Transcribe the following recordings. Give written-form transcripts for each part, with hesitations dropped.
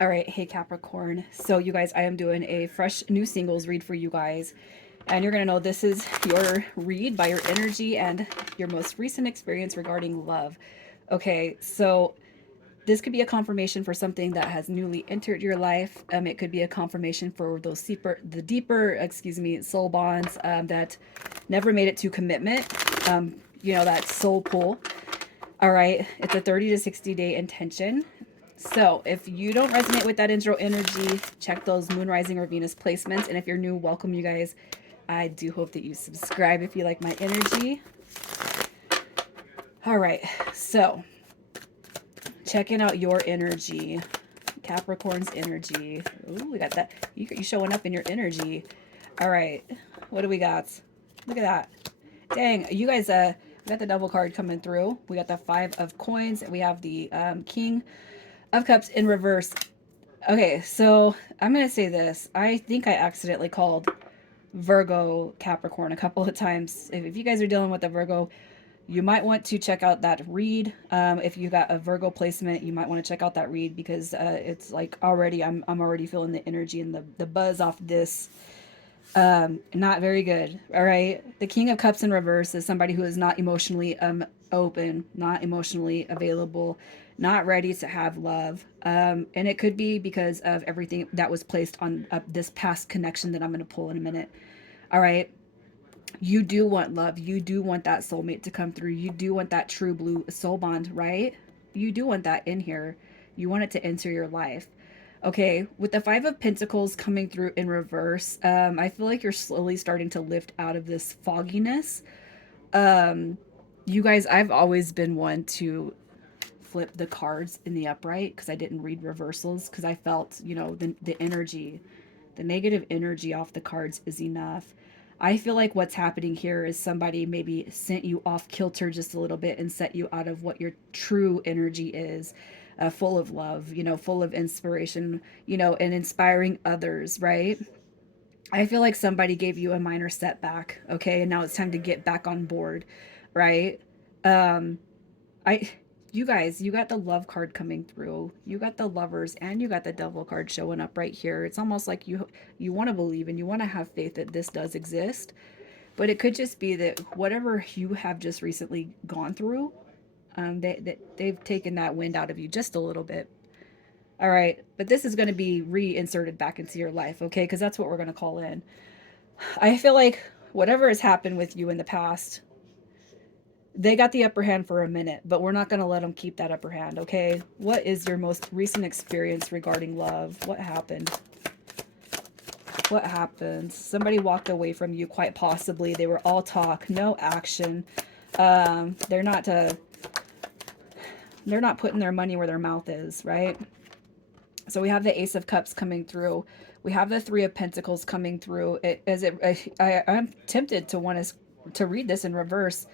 All right, hey Capricorn. So you guys, I am doing a fresh new singles read for you guys. And you're going to know this is your read by your energy and your most recent experience regarding love. Okay, so this could be a confirmation for something that has newly entered your life. It could be a confirmation for those deeper, soul bonds that never made it to commitment. That soul pull. All right, it's a 30 to 60-day intention. So if you don't resonate with that intro energy, check those moon rising or Venus placements. And if you're new, welcome you guys. I do hope that you subscribe if you like my energy. All right, so checking out your energy, Capricorn's energy. Ooh, we got that. You showing up in your energy. All right, what do we got? Look at that. Dang, you guys, we got the double card coming through. We got the 5 of coins. And we have the King of Cups in reverse. Okay, so I'm going to say this. I think I accidentally called Virgo Capricorn a couple of times. If you guys are dealing with a Virgo, you might want to check out that read. If you got a Virgo placement, you might want to check out that read because it's like already, I'm already feeling the energy and the buzz off this. Not very good. All right. The King of Cups in reverse is somebody who is not emotionally open, not emotionally available, not ready to have love. And it could be because of everything that was placed on this past connection that I'm going to pull in a minute. All right. You do want love. You do want that soulmate to come through. You do want that true blue soul bond, right? You do want that in here. You want it to enter your life. Okay, with the 5 of Pentacles coming through in reverse, I feel like you're slowly starting to lift out of this fogginess. Um, you guys, I've always been one to flip the cards in the upright because I didn't read reversals because I felt, the energy, the negative energy off the cards is enough. I feel like what's happening here is somebody maybe sent you off kilter just a little bit and set you out of what your true energy is, full of love, full of inspiration, and inspiring others, right? I feel like somebody gave you a minor setback, okay, and now it's time to get back on board, right? Um, I you guys, you got the love card coming through. You got the lovers and you got the devil card showing up right here. It's almost like you want to believe and you want to have faith that this does exist. But it could just be that whatever you have just recently gone through, they've taken that wind out of you just a little bit. All right, but this is going to be reinserted back into your life, okay? Because that's what we're going to call in. I feel like whatever has happened with you in the past, they got the upper hand for a minute, but we're not going to let them keep that upper hand, okay? What is your most recent experience regarding love? What happened? What happened? Somebody walked away from you, quite possibly. They were all talk, no action. They're not putting their money where their mouth is, right? So we have the Ace of Cups coming through. We have the 3 of Pentacles coming through. I'm tempted to want to read this in reverse.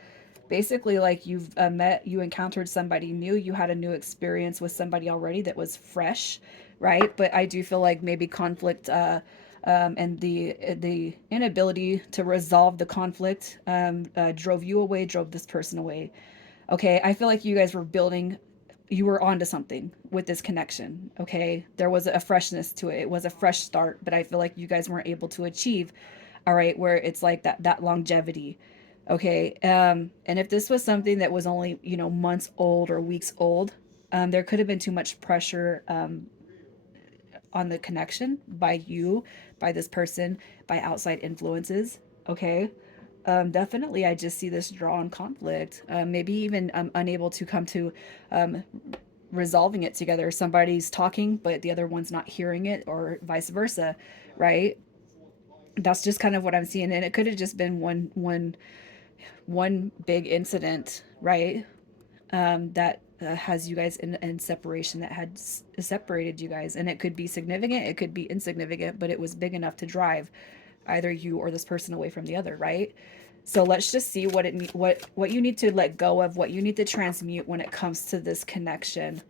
Basically, like you encountered somebody new, you had a new experience with somebody already that was fresh, right? But I do feel like maybe conflict and the inability to resolve the conflict drove you away, drove this person away. Okay, I feel like you guys were building, you were onto something with this connection. Okay, there was a freshness to it. It was a fresh start, but I feel like you guys weren't able to achieve. All right, where it's like that longevity. Okay, and if this was something that was only months old or weeks old, there could have been too much pressure on the connection by you, by this person, by outside influences. Okay, definitely, I just see this draw on conflict. Maybe even unable to come to um, resolving it together. Somebody's talking, but the other one's not hearing it, or vice versa, right? That's just kind of what I'm seeing, and it could have just been one big incident, right? That has you guys in separation, that had separated you guys, and it could be significant, it could be insignificant, but it was big enough to drive either you or this person away from the other, right? So let's just see what you need to let go of, what you need to transmute when it comes to this connection,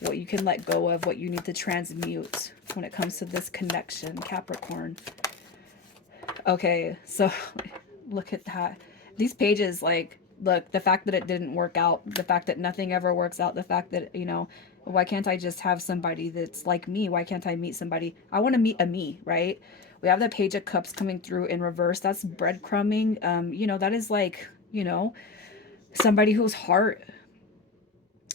what you can let go of, what you need to transmute when it comes to this connection, Capricorn. Okay, so look at that. These pages, like, look, the fact that it didn't work out, the fact that nothing ever works out, the fact that, Why can't I just have somebody that's like me? Why can't I meet somebody? I want to meet a me, right? We have the Page of Cups coming through in reverse. That's breadcrumbing. You know, that is like, you know, somebody whose heart,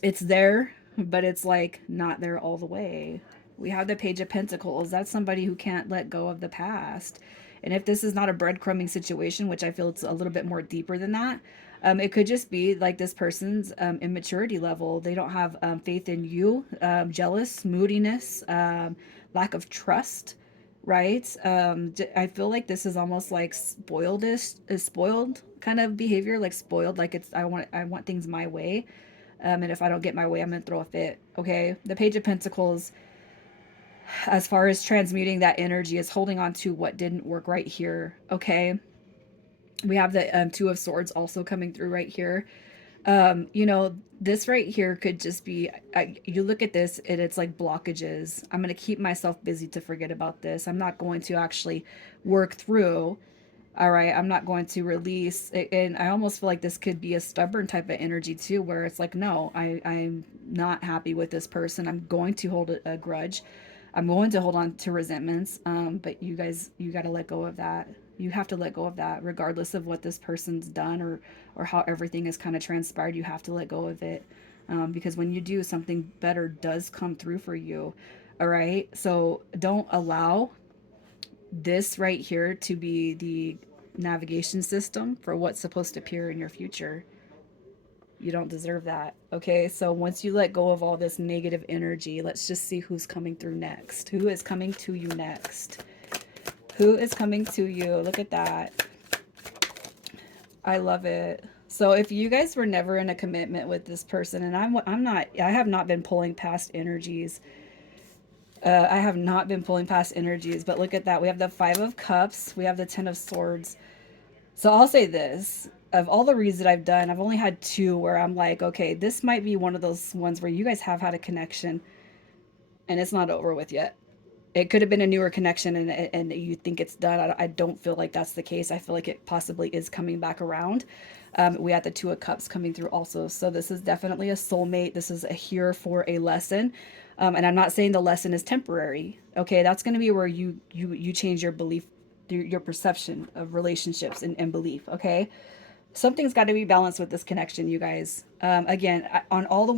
it's there, but it's like not there all the way. We have the Page of Pentacles. That's somebody who can't let go of the past. And if this is not a breadcrumbing situation, which I feel it's a little bit more deeper than that, it could just be like this person's immaturity level. They don't have faith in you, jealous, moodiness, lack of trust, right? I feel like this is almost like spoiled kind of behavior, like spoiled, like it's I want things my way, and if I don't get my way, I'm gonna throw a fit. Okay, the Page of Pentacles, as far as transmuting that energy, is holding on to what didn't work right here. Okay, we have the Two of Swords also coming through right here. You know, this right here could just be, you look at this and it's like blockages. I'm going to keep myself busy to forget about this. I'm not going to actually work through. All right, I'm not going to release. And I almost feel like this could be a stubborn type of energy too, where it's like, no, I'm not happy with this person. I'm going to hold a grudge. I'm going to hold on to resentments. But you guys, you got to let go of that. You have to let go of that, regardless of what this person's done, or how everything is kind of transpired. You have to let go of it, because when you do, something better does come through for you. All right, so don't allow this right here to be the navigation system for what's supposed to appear in your future. You don't deserve that. Okay, so once you let go of all this negative energy, let's just see who's coming through next. Who is coming to you next? Who is coming to you? Look at that. I love it. So if you guys were never in a commitment with this person, and I'm not, I have not been pulling past energies. I have not been pulling past energies, but look at that. We have the Five of Cups. We have the Ten of Swords. So I'll say this. Of all the reads that I've done, I've only had two where I'm like, okay, this might be one of those ones where you guys have had a connection and it's not over with yet. It could have been a newer connection, and you think it's done. I don't feel like that's the case. I feel like it possibly is coming back around. We had the Two of Cups coming through also. So this is definitely a soulmate. This is a here for a lesson. And I'm not saying the lesson is temporary. Okay, that's going to be where you change your belief, your perception of relationships and belief. Okay, something's got to be balanced with this connection, you guys. Again, on all the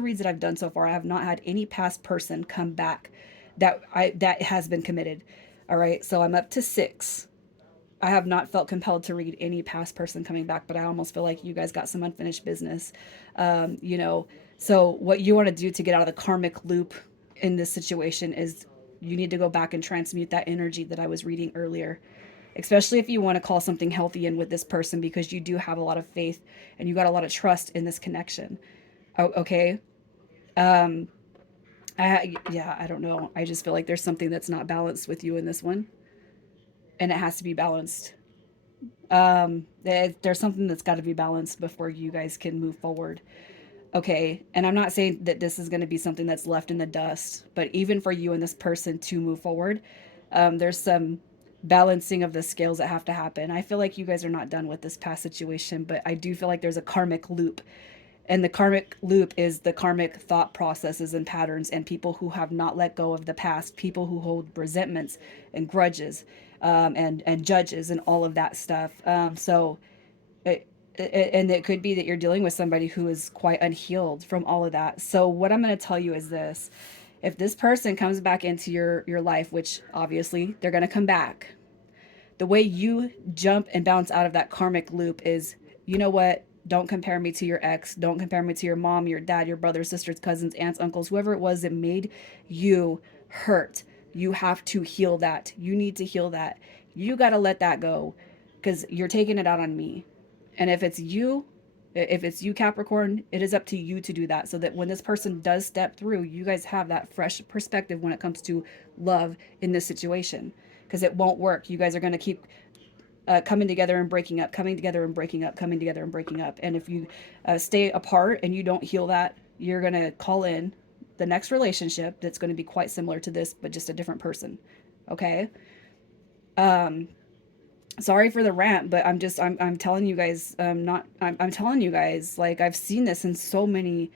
reads that I've done so far, I have not had any past person come back that has been committed. All right, so I'm up to 6. I have not felt compelled to read any past person coming back, but I almost feel like you guys got some unfinished business. You know, so what you want to do to get out of the karmic loop in this situation is you need to go back and transmute that energy that I was reading earlier, especially if you want to call something healthy in with this person, because you do have a lot of faith and you got a lot of trust in this connection. Oh, okay. Um, yeah, I don't know. I just feel like there's something that's not balanced with you in this one, and it has to be balanced. There's something that's got to be balanced before you guys can move forward. Okay, and I'm not saying that this is going to be something that's left in the dust, but even for you and this person to move forward, there's some balancing of the scales that have to happen. I feel like you guys are not done with this past situation, but I do feel like there's a karmic loop. And the karmic loop is the karmic thought processes and patterns, and people who have not let go of the past, people who hold resentments and grudges, and judges and all of that stuff. So and it could be that you're dealing with somebody who is quite unhealed from all of that. So what I'm going to tell you is this: if this person comes back into your life, which obviously they're going to come back, the way you jump and bounce out of that karmic loop is, you know what? Don't compare me to your ex. Don't compare me to your mom, your dad, your brothers, sisters, cousins, aunts, uncles, whoever it was that made you hurt. You have to heal that. You need to heal that. You got to let that go, because you're taking it out on me. And if it's you, Capricorn, it is up to you to do that, so that when this person does step through, you guys have that fresh perspective when it comes to love in this situation, because it won't work. You guys are going to keep coming together and breaking up, coming together and breaking up, coming together and breaking up. And if you stay apart and you don't heal that, you're going to call in the next relationship that's going to be quite similar to this, but just a different person. Okay. Um, Sorry for the rant, but I'm telling you guys, I'm telling you guys, like, I've seen this in so many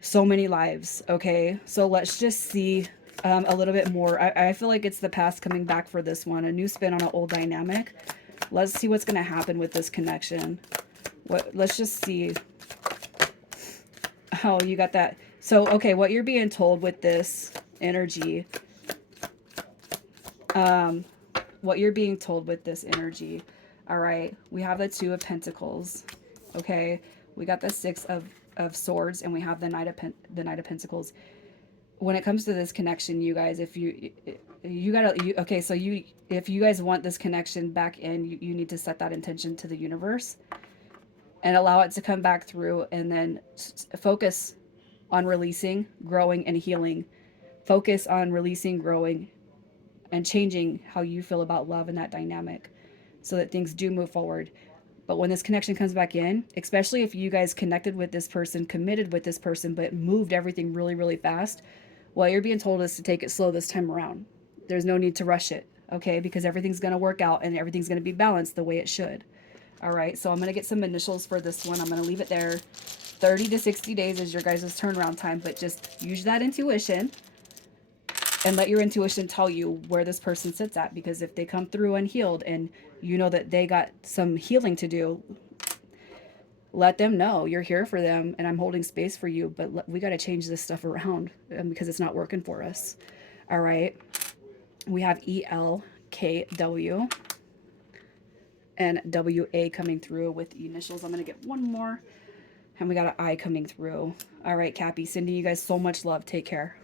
so many lives. Okay, so let's just see a little bit more. I feel like it's the past coming back for this one, a new spin on an old dynamic. Let's see what's going to happen with this connection. Let's just see. Oh, you got that. So, okay, what you're being told with this energy, what you're being told with this energy. All right, we have the Two of Pentacles. Okay, we got the Six of Swords, and we have the Knight of Pentacles. When it comes to this connection, you guys, if you gotta okay, so if you guys want this connection back in, you need to set that intention to the universe and allow it to come back through, and then focus on releasing, growing, and healing. Focus on releasing, growing, and changing how you feel about love and that dynamic so that things do move forward. But when this connection comes back in, especially if you guys connected with this person, committed with this person, but moved everything really, really fast, well, you're being told is to take it slow this time around. There's no need to rush it, okay? Because everything's going to work out and everything's going to be balanced the way it should. All right, so I'm going to get some initials for this one. I'm going to leave it there. 30 to 60 days is your guys' turnaround time, but just use that intuition and let your intuition tell you where this person sits at, because if they come through unhealed and you know that they got some healing to do, let them know you're here for them and I'm holding space for you, but we got to change this stuff around because it's not working for us. All right, we have ELKW and WA coming through with initials. I'm going to get one more, and we got an I coming through. All right, Cappy, sending you guys so much love. Take care.